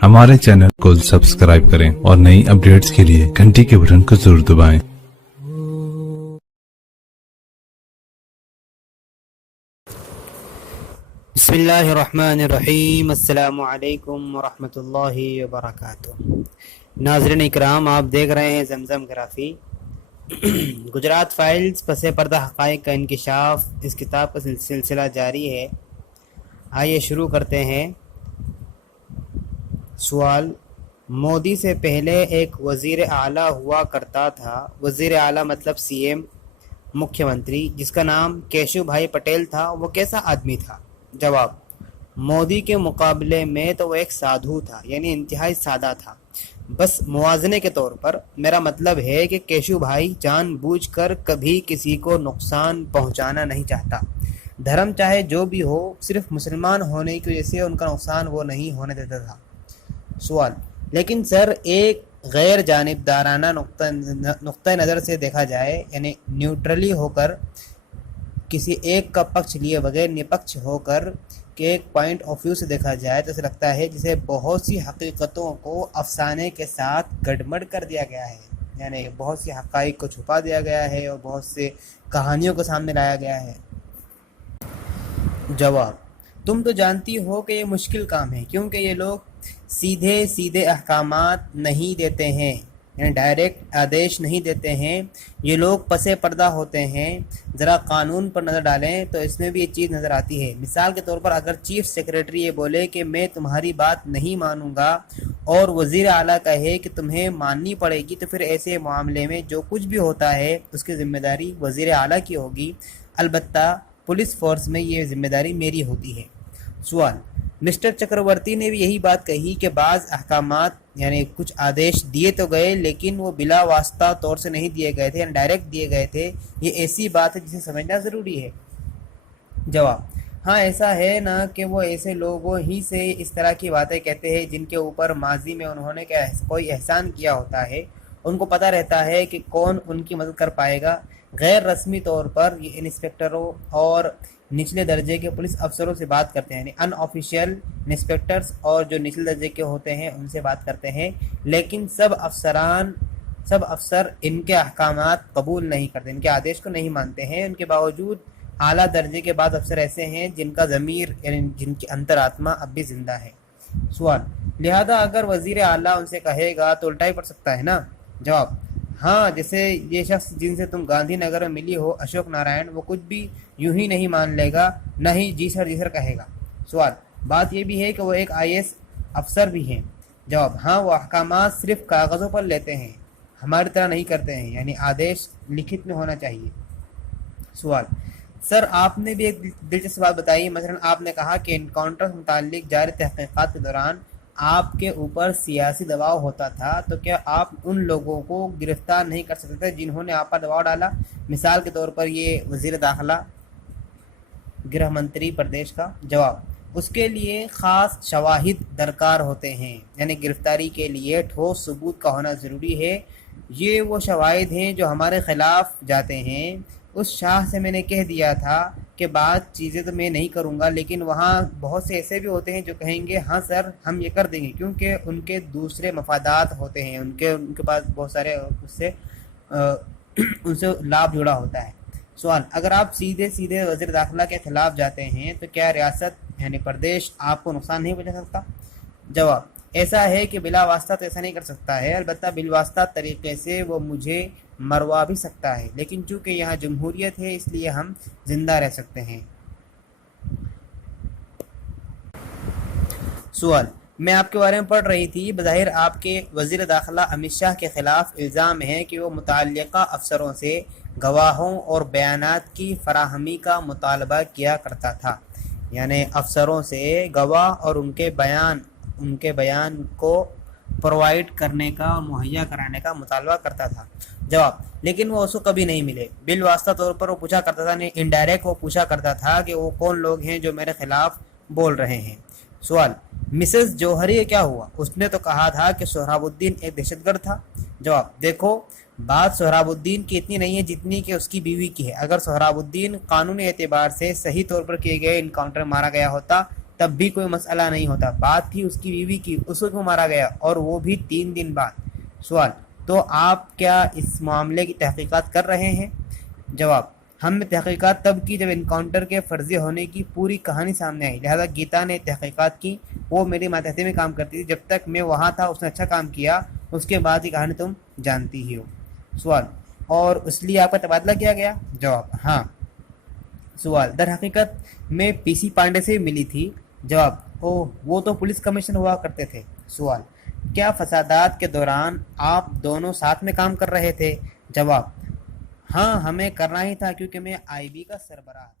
हमारे चैनल को सब्सक्राइब करें और नई अपडेट्स के लिए घंटी के बटन को जरूर दबाएं। बिस्मिल्लाहिर्रहमानिर्रहीम, अस्सलामु अलैकुम वरहमतुल्लाहि वबरकातुह। नाज़रीन इकराम, आप देख रहे हैं जमजम ग्राफी। गुजरात फाइल्स पसे पर्दा हक़ाइक़ का इंकिशाफ, इस किताब का सिलसिला जारी है। आइए शुरू करते हैं। सवाल: मोदी से पहले एक वज़ीर आला हुआ करता था। वज़ीर आला मतलब सीएम, मुख्यमंत्री, जिसका नाम केशु भाई पटेल था। वो कैसा आदमी था? जवाब: मोदी के मुकाबले में तो वो एक साधु था, यानी इंतहाई सादा था। बस मुवाज़ने के तौर पर मेरा मतलब है कि केशु भाई जानबूझकर कभी किसी को नुकसान पहुंचाना नहीं चाहता। धर्म चाहे जो भी हो, सिर्फ मुसलमान होने की वजह से उनका नुकसान वो नहीं होने देता था। सवाल: लेकिन सर, एक गैर जानिबदाराना नुक्ता नज़र से देखा जाए, यानी न्यूट्रली होकर, किसी एक का पक्ष लिए बगैर निपक्ष होकर के एक पॉइंट ऑफ व्यू से देखा जाए तो ऐसा लगता है जिसे बहुत सी हकीकतों को अफसाने के साथ गड़बड़ कर दिया गया है, यानी बहुत सी हक़ाइक़ को छुपा दिया गया है और बहुत से कहानियों को सामने लाया गया है। जवाब: तुम तो जानती हो कि ये मुश्किल काम है, क्योंकि ये लोग सीधे सीधे अहकामात नहीं देते हैं, यानी डायरेक्ट आदेश नहीं देते हैं। ये लोग पसे पर्दा होते हैं। ज़रा कानून पर नज़र डालें तो इसमें भी ये चीज़ नज़र आती है। मिसाल के तौर पर अगर चीफ सेक्रेटरी ये बोले कि मैं तुम्हारी बात नहीं मानूंगा और वज़ीर आला कहे कि तुम्हें माननी पड़ेगी, तो फिर ऐसे मामले में जो कुछ भी होता है उसकी ज़िम्मेदारी वज़ीर आला की होगी। अलबत्ता पुलिस फोर्स में ये ज़िम्मेदारी मेरी होती है। सवाल: मिस्टर चक्रवर्ती ने भी यही बात कही कि बाज़ अहकामात, यानी कुछ आदेश दिए तो गए लेकिन वो बिला वास्ता तौर से नहीं दिए गए थे, यानी डायरेक्ट दिए गए थे। ये ऐसी बात है जिसे समझना ज़रूरी है। जवाब: हाँ, ऐसा है ना कि वो ऐसे लोगों ही से इस तरह की बातें कहते हैं जिनके ऊपर माजी में उन्होंने कोई एहसान किया होता है। उनको पता रहता है कि कौन उनकी मदद कर पाएगा। गैर रस्मी तौर पर ये इंस्पेक्टरों और निचले दर्जे के पुलिस अफसरों से बात करते हैं, यानी अनऑफिशियल इंस्पेक्टर्स और जो निचले दर्जे के होते हैं उनसे बात करते हैं। लेकिन सब अफसर इनके अहकामात कबूल नहीं करते, इनके आदेश को नहीं मानते हैं। उनके बावजूद आला दर्जे के बाद अफसर ऐसे हैं जिनका ज़मीर, यानी जिनकी अंतरात्मा अब भी जिंदा है। सवाल: लिहाजा अगर वज़ीर आला उनसे कहेगा तो उल्टा ही पड़ सकता है ना? जवाब: हाँ, जैसे ये शख्स जिनसे तुम गांधी नगर में मिली हो, अशोक नारायण, वो कुछ भी यूं ही नहीं मान लेगा, न ही जी सर कहेगा। सवाल: बात ये भी है कि वो एक IAS अफसर भी हैं। जवाब: हाँ, वो अहकामात सिर्फ कागज़ों पर लेते हैं, हमारी तरह नहीं करते हैं, यानी आदेश लिखित में होना चाहिए। सवाल: सर, आपने भी एक दिलचस्प बात बताई। मसलन आपने कहा कि इनकाउंटर से मुताल्लिक जारी तहक़ीक़ात के दौरान आपके ऊपर सियासी दबाव होता था, तो क्या आप उन लोगों को गिरफ्तार नहीं कर सकते जिन्होंने आप पर दबाव डाला? मिसाल के तौर पर ये वज़ीर दाखिला, गृह मंत्री प्रदेश का। जवाब: उसके लिए ख़ास शवाहिद दरकार होते हैं, यानी गिरफ्तारी के लिए ठोस सबूत का होना ज़रूरी है। ये वो शवाहिद हैं जो हमारे ख़िलाफ़ जाते हैं। उस शाह से मैंने कह दिया था कि बात चीज़ें तो मैं नहीं करूँगा, लेकिन वहाँ बहुत से ऐसे भी होते हैं जो कहेंगे हाँ सर हम ये कर देंगे, क्योंकि उनके दूसरे मफादात होते हैं, उनके पास बहुत सारे उनसे लाभ जुड़ा होता है। सवाल: अगर आप सीधे सीधे वज़ीर दाखिला के खिलाफ जाते हैं तो क्या रियासत यानी प्रदेश आपको नुकसान नहीं पहुँचा सकता? जवाब: ऐसा है कि बिला वास्ता तो ऐसा नहीं कर सकता है, अलबत्ता बिलवास्ता तरीके से वो मुझे मरवा भी सकता है, लेकिन चूँकि यहाँ जमहूरियत है इसलिए हम जिंदा रह सकते हैं। सवाल: मैं आपके बारे में पढ़ रही थी, बज़ाहिर आपके वज़ीर दाखिला अमित शाह के ख़िलाफ़ इल्ज़ाम है कि वो मुतअल्लिक़ा अफसरों से गवाहों और बयानात की फराहमी का मुतालबा किया करता था, यानी अफसरों से गवाह और उनके बयान को प्रोवाइड करने का और मुहैया कराने का मुतालबा करता था। जवाब: लेकिन वो उसको कभी नहीं मिले। बिल वास्ता तौर पर वो पूछा करता था, नहीं इनडायरेक्ट वो पूछा करता था कि वो कौन लोग हैं जो मेरे खिलाफ बोल रहे हैं। सवाल: मिसेस जौहरी क्या हुआ? उसने तो कहा था कि सोहराबुद्दीन एक दहशतगर्द था। जवाब: देखो, बात सोहराबुद्दीन की इतनी नहीं है जितनी कि उसकी बीवी की है। अगर सोहराबुद्दीन कानूनी एतबार से सही तौर पर किए गए इनकाउंटर मारा गया होता تب بھی کوئی مسئلہ نہیں ہوتا. بات تھی اس کی بیوی کی, اس کو کیوں مارا گیا, اور وہ بھی 3 دن بعد. سوال: تو آپ کیا اس معاملے کی تحقیقات کر رہے ہیں؟ جواب: ہم نے تحقیقات تب کی جب انکاؤنٹر کے فرضی ہونے کی پوری کہانی سامنے آئی. لہذا گیتا نے تحقیقات کی. وہ میری ماتحتی میں کام کرتی تھی. جب تک میں وہاں تھا اس نے اچھا کام کیا. اس کے بعد کی کہانی تم جانتی ہی ہو. سوال: اور اس لیے آپ کا تبادلہ کیا گیا؟ جواب: ہاں. سوال: در حقیقت میں پی سی پانڈے سے ملی تھی. جواب: اوہ، وہ تو پولیس کمشنر ہوا کرتے تھے. سوال: کیا فسادات کے دوران آپ دونوں ساتھ میں کام کر رہے تھے؟ جواب: ہاں، ہمیں کرنا ہی تھا کیونکہ میں آئی بی کا سربراہ تھا.